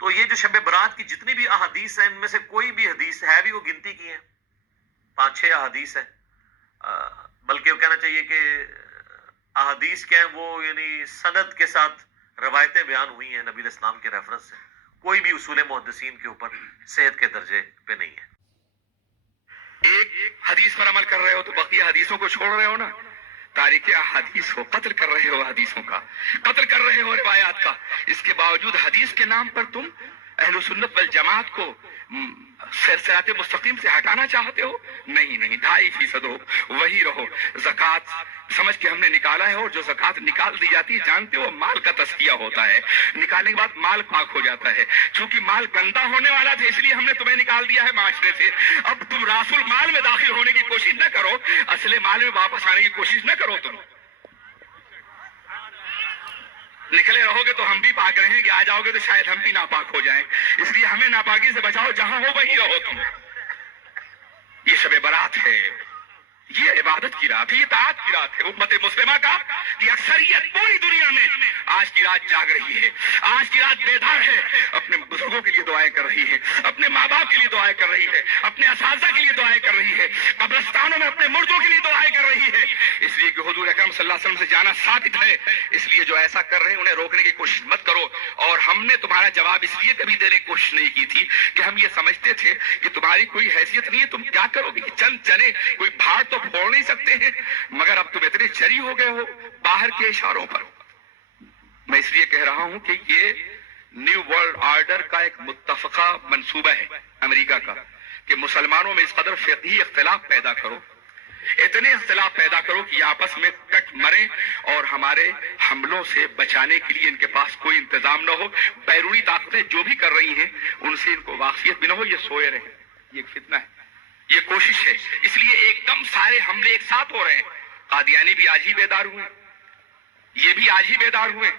تو یہ جو شب برات کی جتنی بھی احادیث ہیں ان میں سے کوئی بھی حدیث ہے بھی وہ گنتی کی ہے، 5-6 احادیث ہے، بلکہ وہ کہنا چاہیے کہ احادیث کیا ہیں وہ یعنی سند کے ساتھ روایتیں بیان ہوئی ہیں نبی علیہ السلام کے ریفرنس سے، کوئی بھی اصول محدثین کے اوپر صحت کے درجے پہ نہیں ہے۔ ایک حدیث پر عمل کر رہے ہو تو بقیہ حدیثوں کو چھوڑ رہے ہو نا، تاریخ احادیث ہو، قتل کر رہے ہو حدیثوں کا، قتل کر رہے ہو روایات کا، اس کے باوجود حدیث کے نام پر تم اہل سنت والجماعت کو صراط مستقیم سے ہٹانا چاہتے ہو۔ نہیں 2.5% ہو، وہی رہو۔ زکوٰۃ سمجھ کے ہم نے نکالا ہے، اور جو زکوٰۃ نکال دی جاتی ہے جانتے ہو مال کا تزکیہ ہوتا ہے، نکالنے کے بعد مال پاک ہو جاتا ہے۔ چونکہ مال گندا ہونے والا تھا اس لیے ہم نے تمہیں نکال دیا ہے معاشرے سے۔ اب تم راس المال میں داخل ہونے کی کوشش نہ کرو، اصل مال میں واپس آنے کی کوشش نہ کرو۔ تم نکلے رہو گے تو ہم بھی پاک رہیں گے، آ جاؤ گے تو شاید ہم بھی ناپاک ہو جائیں، اس لیے ہمیں ناپاکی سے بچاؤ، جہاں ہو وہیں رہو تم۔ یہ شب برات ہے، یہ عبادت کی رات ہے، یہ طاعت کی رات ہے۔ امت مسلمہ کا یہ اکثریت پوری دنیا میں آج کی رات جاگ رہی ہے، آج کی رات بیدار ہے، اپنے بزرگوں کے لیے دعائیں کر رہی ہے، اپنے ماں باپ کے لیے دعائیں کر رہی ہے، اپنے اساتذہ کے لیے دعائیں کر رہی ہے، قبرستانوں میں اپنے مردوں کے لیے دعائیں کر رہی ہے، اس لیے کہ حضور اکرم صلی اللہ علیہ وسلم سے جانا ثابت ہے۔ اس لیے جو ایسا کر رہے ہیں انہیں روکنے کی کوشش مت کرو۔ اور ہم نے تمہارا جواب اس لیے کبھی دینے کی کوشش نہیں کی تھی کہ ہم یہ سمجھتے تھے کہ تمہاری کوئی حیثیت نہیں ہے، تم کیا کرو گے کہ چند چنے کوئی پھاڑ تو پھوڑ نہیں سکتے ہیں، مگر اب تم اتنے جری ہو گئے ہو باہر کے اشاروں پر۔ میں اس لیے کہہ رہا ہوں کہ یہ نیو ورلڈ آرڈر کا ایک متفقہ منصوبہ ہے امریکہ کا، کہ مسلمانوں میں اس قدر فقہی اختلاف پیدا کرو، اتنے اختلاف پیدا کرو کہ یہ آپس میں کٹ مریں، اور ہمارے حملوں سے بچانے کے لیے ان کے پاس کوئی انتظام نہ ہو۔ بیرونی طاقتیں جو بھی کر رہی ہیں ان سے ان کو واقفیت بھی نہ ہو، یہ سوئے رہیں۔ یہ ایک فتنہ ہے، یہ کوشش ہے، اس لیے ایک دم سارے حملے ایک ساتھ ہو رہے ہیں۔ قادیانی بھی آج ہی بیدار ہوئے، یہ بھی آج ہی بیدار ہوئے،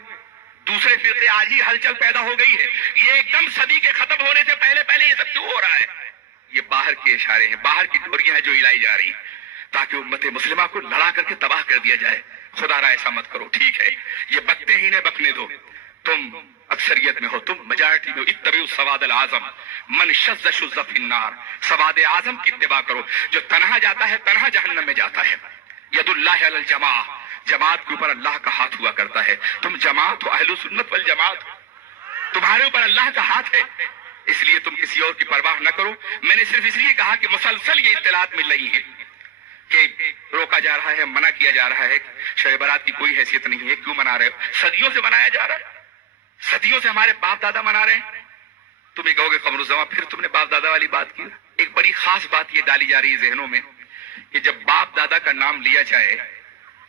دوسرے فرقے آج ہی ہلچل پیدا ہو گئی ہے۔ یہ ایک دم صدی کے ختم ہونے سے پہلے یہ سب کیوں ہو رہا ہے؟ یہ باہر کے اشارے ہیں، باہر کی ڈوریاں ہیں جو ہلائی جا رہی ہیں تاکہ امت مسلمہ کو لڑا کر کے تباہ کر دیا جائے۔ خدا را ایسا مت کرو، ٹھیک ہے؟ یہ بکتے ہی نے بکنے دو، تم اکثریت میں ہو، تم میجارٹی میں ہو۔ اتبعوا السواد العظم من شذ شذ فی النار، سواد اعظم کی اتباع کرو، جو تنہا جاتا ہے تنہا جہنم میں جاتا ہے۔ ید اللہ علی الجماع، جماعت کے اوپر اللہ کا ہاتھ ہوا کرتا ہے۔ تم جماعت ہو، اہل سنت والجماعت ہو، تمہارے اوپر اللہ کا ہاتھ ہے، اس لیے تم کسی اور کی پرواہ نہ کرو۔ میں نے صرف اس لیے کہا کہ مسلسل یہ اطلاعات مل رہی ہیں کہ روکا جا رہا ہے، منع کیا جا رہا ہے، شب برات کی کوئی حیثیت نہیں ہے، کیوں منا رہے ہو؟ صدیوں سے منایا جا رہا ہے، صدیوں سے ہمارے باپ دادا منا رہے ہیں۔ تم یہ کہو گے قمر الزمان پھر تم نے باپ دادا والی بات کی۔ ایک بڑی خاص بات یہ ڈالی جا رہی ہے ذہنوں میں کہ جب باپ دادا کا نام لیا جائے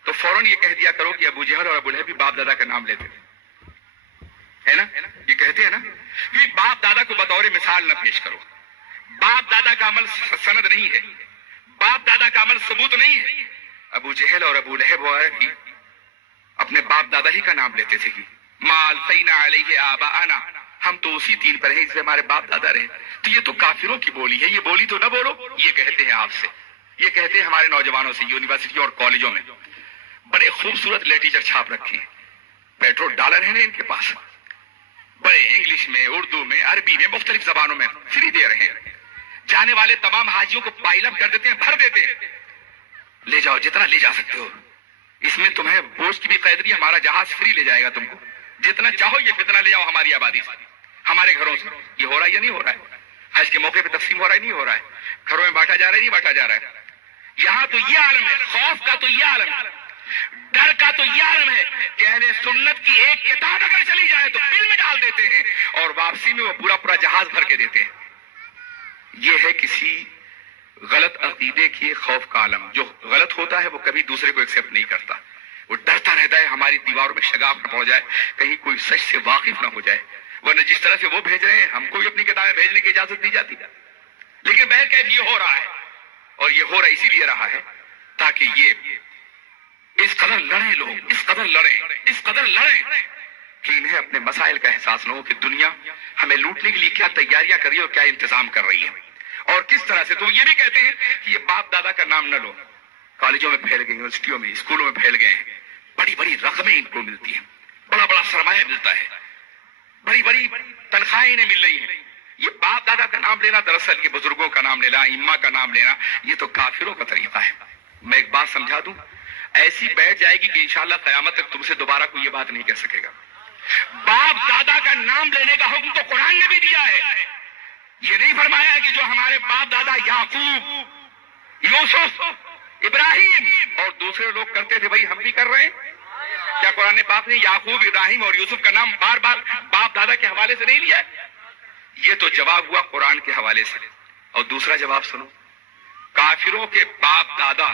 تو فوراً یہ کہہ دیا کرو کہ ابو جہل اور ابو لہب بھی باپ دادا کا نام لیتے تھے، ہے نا؟ یہ کہتے ہیں نا کہ باپ دادا کو بطور مثال نہ پیش کرو، باپ دادا کا عمل سند نہیں ہے، باپ دادا کا عمل ثبوت نہیں ہے۔ ابو جہل اور ابو لہب وغیرہ بھی اپنے باپ دادا ہی کا نام لیتے تھے کہ ما الفینا علیہ آباءنا، ہم تو اسی دین پر ہیں جس میں ہمارے باپ دادا رہے۔ تو یہ تو کافروں کی بولی ہے، یہ بولی تو نہ بولو۔ یہ کہتے ہیں آپ سے، یہ کہتے ہیں ہمارے نوجوانوں سے یونیورسٹیوں اور کالجوں میں۔ بڑے خوبصورت لٹریچر چھاپ رکھے ہیں، پیٹرول ڈالر ہیں نا ان کے پاس، بڑے انگلش میں، اردو میں، عربی میں، مختلف زبانوں میں فری دے رہے ہیں۔ جانے والے تمام حاجیوں کو پائل اپ کر دیتے ہیں، بھر دیتے ہیں، لے جاؤ جتنا لے جا سکتے ہو، اس میں تمہیں بوجھ کی بھی قید نہیں، ہمارا جہاز فری لے جائے گا تم کو، جتنا چاہو یہ فتنہ لے جاؤ ہماری آبادی سے، ہمارے گھروں سے۔ یہ ہو رہا ہے یا نہیں ہو رہا ہے؟ حج کے موقع پہ تقسیم ہو رہا ہے نہیں ہو رہا ہے؟ گھروں میں بانٹا جا رہا ہے نہیں بانٹا جا رہا ہے؟ یہاں تو یہ عالم ہے، خوف کا تو یہ عالم ہے، ڈر کا تو یہ عالم ہے کہ اہل سنت کی ایک کتاب اگر چلی جائے تو بل میں ڈال دیتے ہیں اور واپسی میں وہ پورا جہاز بھر کے دیتے ہیں۔ یہ ہے کسی غلط عقیدے کی خوف کا عالم۔ جو غلط ہوتا ہے وہ کبھی دوسرے کو ایکسپٹ نہیں کرتا، وہ ڈرتا رہتا ہے ہماری دیواروں میں شگاف نہ پڑ جائے، کہیں کوئی سچ سے واقف نہ ہو جائے، ورنہ جس طرح سے وہ بھیج رہے ہیں ہم کو بھی اپنی کتابیں بھیجنے کی اجازت دی جاتی ہے۔ لیکن بہرکیف یہ ہو رہا ہے، اور یہ ہو رہا اسی لیے رہا ہے تاکہ یہ اس قدر لڑیں، لوگ اس قدر لڑیں، اس قدر لڑیں کہ انہیں اپنے مسائل کا احساس نہ ہو کہ دنیا ہمیں لوٹنے کے لیے کیا تیاریاں کر رہی ہے اور کیا انتظام کر رہی ہے اور کس طرح سے۔ تو یہ بھی کہتے ہیں کہ یہ باپ دادا کا نام نہ لو۔ کالجوں میں پھیل گئے، یونیورسٹیوں میں، اسکولوں میں پھیل گئے ہیں، بڑی بڑی رقمیں ان کو ملتی ہیں، بڑا بڑا سرمایہ ملتا ہے، بڑی بڑی تنخواہیں انہیں مل رہی ہیں. یہ باپ دادا کا نام لینا، دراصل یہ بزرگوں کا نام لینا، ائمہ کا نام لینا، یہ تو کافروں کا طریقہ ہے. میں ایک بات سمجھا دوں، ایسی بیٹھ جائے گی کہ انشاءاللہ قیامت تک تم سے دوبارہ کوئی یہ بات نہیں کہہ سکے گا. باپ دادا کا نام لینے کا حکم تو قرآن نے بھی دیا ہے. یہ نہیں فرمایا کہ جو ہمارے باپ دادا یعقوب، یوسف، ابراہیم اور دوسرے لوگ کرتے تھے وہی ہم بھی کر رہے ہیں. کیا قرآن پاک نے یعقوب، ابراہیم اور یوسف کا نام بار بار باپ دادا کے حوالے سے نہیں لیا؟ یہ تو جواب ہوا قرآن کے حوالے سے. اور دوسرا جواب سنو، کافروں کے باپ دادا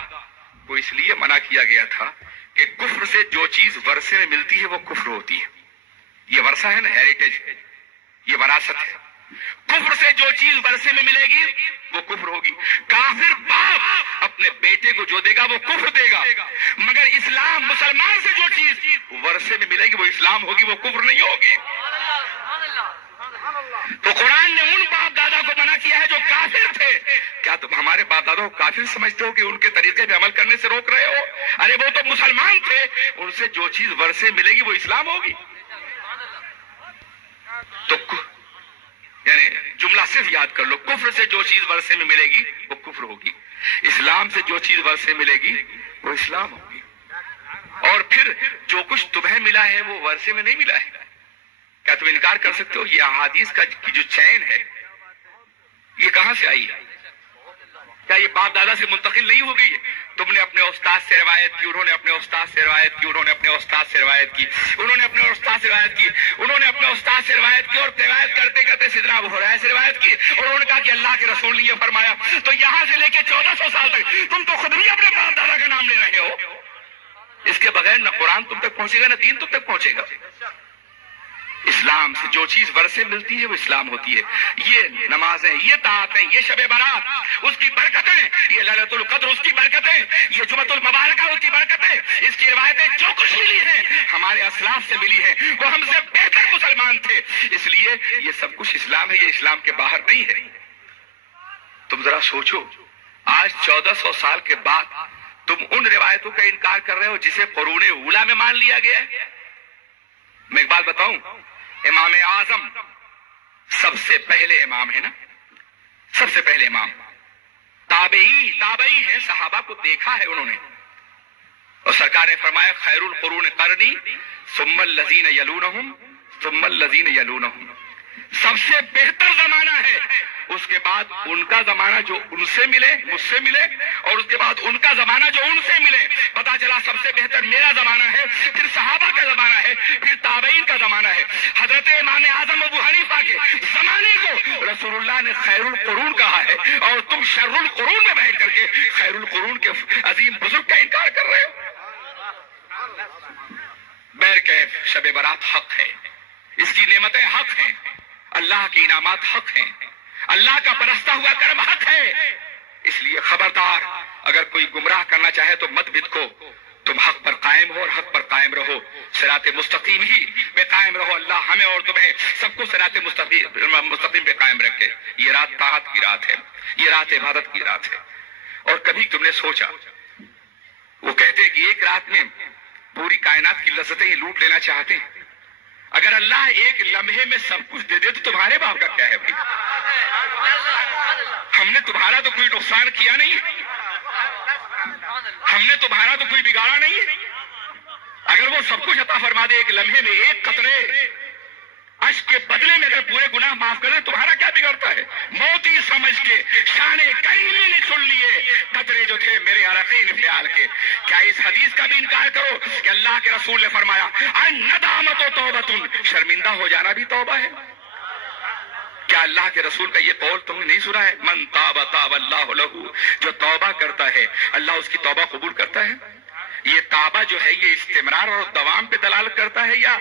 کو اس لیے منع کیا گیا تھا کہ کفر سے جو چیز ورثے میں ملتی ہے وہ کفر ہوتی ہے. یہ ورثہ ہے نا، ہیریٹیج، یہ وراثت ہے. کفر سے جو چیز ورثے میں ملے گی وہ کفر ہوگی. کافر باپ اپنے بیٹے کو جو دے گا وہ کفر دے گا، مگر اسلام مسلمان سے جو چیز ورثے میں ملے گی وہ اسلام ہوگی، وہ کفر نہیں ہوگی. تو قرآن نے ان باپ دادا کو منع کیا ہے جو کافر تھے. کیا تم ہمارے باپ دادا کو کافر سمجھتے ہو کہ ان کے طریقے پہ عمل کرنے سے روک رہے ہو؟ ارے وہ تو مسلمان تھے، ان سے جو چیز ورثے ملے گی وہ اسلام ہوگی. تو یعنی جملہ صرف یاد کر لو، کفر سے جو چیز ورثے میں ملے گی وہ کفر ہوگی، اسلام سے جو چیز ورثے ملے گی وہ اسلام ہوگی. اور پھر جو کچھ تمہیں ملا ہے وہ ورثے میں نہیں ملا ہے. کیا تم انکار کر سکتے ہو؟ یہ احادیث کا جو چین ہے یہ کہاں سے آئی ہے؟ کیا یہ باپ دادا سے منتقل نہیں ہو گئی ہے؟ تم نے اپنے استاد سے روایت کی، انہوں نے اپنے استاد سے روایت کی، انہوں نے اپنے استاد سے روایت کی، انہوں نے اپنے استاد سے روایت کی، انہوں نے اپنے استاد سے روایت کی، اور روایت کرتے کرتے سیدنا ابو ہریرہ سے روایت کی، اور انہوں نے کہا کہ اللہ کے رسول نے یہ فرمایا. تو یہاں سے لے کے 1400 سال تک تم تو خود بھی اپنے باپ دادا کا نام لے رہے ہو. اس کے بغیر نہ قرآن تم تک پہنچے گا نہ دین تم تک پہنچے گا. اسلام سے جو چیز ورثے ملتی ہے وہ اسلام ہوتی ہے. یہ نمازیں، یہ طاعتیں، یہ شب برات اس کی برکتیں، یہ لیلۃ القدر اس کی برکتیں، یہ جمعۃ المبارکہ اس کی برکتیں، اس کی روایتیں جو کچھ ملی ہیں ہمارے اسلاف سے ملی ہیں، وہ ہم سے بہتر مسلمان تھے، اس لیے یہ سب کچھ اسلام ہے، یہ اسلام کے باہر نہیں ہے. تم ذرا سوچو، آج 1400 سال کے بعد تم ان روایتوں کا انکار کر رہے ہو جسے قرون اولیٰ میں مان لیا گیا ہے. میں ایک بات بتاؤں، امام اعظم سب سے پہلے امام ہے نا، سب سے پہلے امام. تابعی ہیں، صحابہ کو دیکھا ہے انہوں نے، اور سرکار نے فرمایا خیر القرون قرنی ثم الذین یلونہم ثم الذین یلونہم. سب سے بہتر زمانہ ہے، اس کے بعد ان کا زمانہ جو ان سے ملے، مجھ سے ملے، اور اس کے بعد ان کا زمانہ جو ان سے ملے. پتا چلا سب سے بہتر میرا زمانہ ہے، پھر صحابہ کا زمانہ ہے، پھر تابعین کا زمانہ ہے. حضرت امام اعظم ابو حنیفہ کے زمانے کو رسول اللہ نے خیر القرون کہا ہے، اور تم شر القرون میں بیٹھ کر کے خیر القرون کے عظیم بزرگ کا انکار کر رہے ہو. بیرکیف شب برات حق ہے، اس کی نعمتیں حق ہیں، اللہ کے انعامات حق ہیں، اللہ کا برستا ہوا کرم حق ہے. اس لیے خبردار، اگر کوئی گمراہ کرنا چاہے تو مت بدکو، تم حق پر قائم ہو اور حق پر قائم رہو، صراط مستقیم ہی پہ قائم رہو. اللہ ہمیں اور تمہیں سب کو صراط مستقیم پہ قائم رکھے. یہ رات طاعت کی رات ہے، یہ رات عبادت کی رات ہے. اور کبھی تم نے سوچا، وہ کہتے ہیں کہ ایک رات میں پوری کائنات کی لذتیں لوٹ لینا چاہتے ہیں. اگر اللہ ایک لمحے میں سب کچھ دے دے تو تمہارے باپ کا کیا ہے بھائی؟ ہم نے تمہارا تو کوئی نقصان کیا نہیں، ہم نے تمہارا تو کوئی بگاڑا نہیں. اگر وہ سب کچھ عطا فرما دے ایک لمحے میں، ایک قطرے اشک کے بدلے میں اگر پورے گناہ معاف کر دے، تمہارا کیا بگڑتا ہے؟ موتی سمجھ کے شان کریمی نے چن لیے قطرے جو تھے میرے عرقین فیال کے. کیا اس حدیث کا بھی انکار کرو کہ اللہ کے رسول نے فرمایا الندامت توبۃ، شرمندہ ہو جانا بھی توبہ ہے؟ کیا اللہ کے رسول کا یہ قول تم نے نہیں سنا ہے؟ من تاب تاب اللہ لہ، جو توبہ کرتا ہے اللہ اس کی توبہ قبول کرتا ہے. یہ توبہ جو ہے یہ استمرار اور دوام پہ دلالت کرتا ہے یا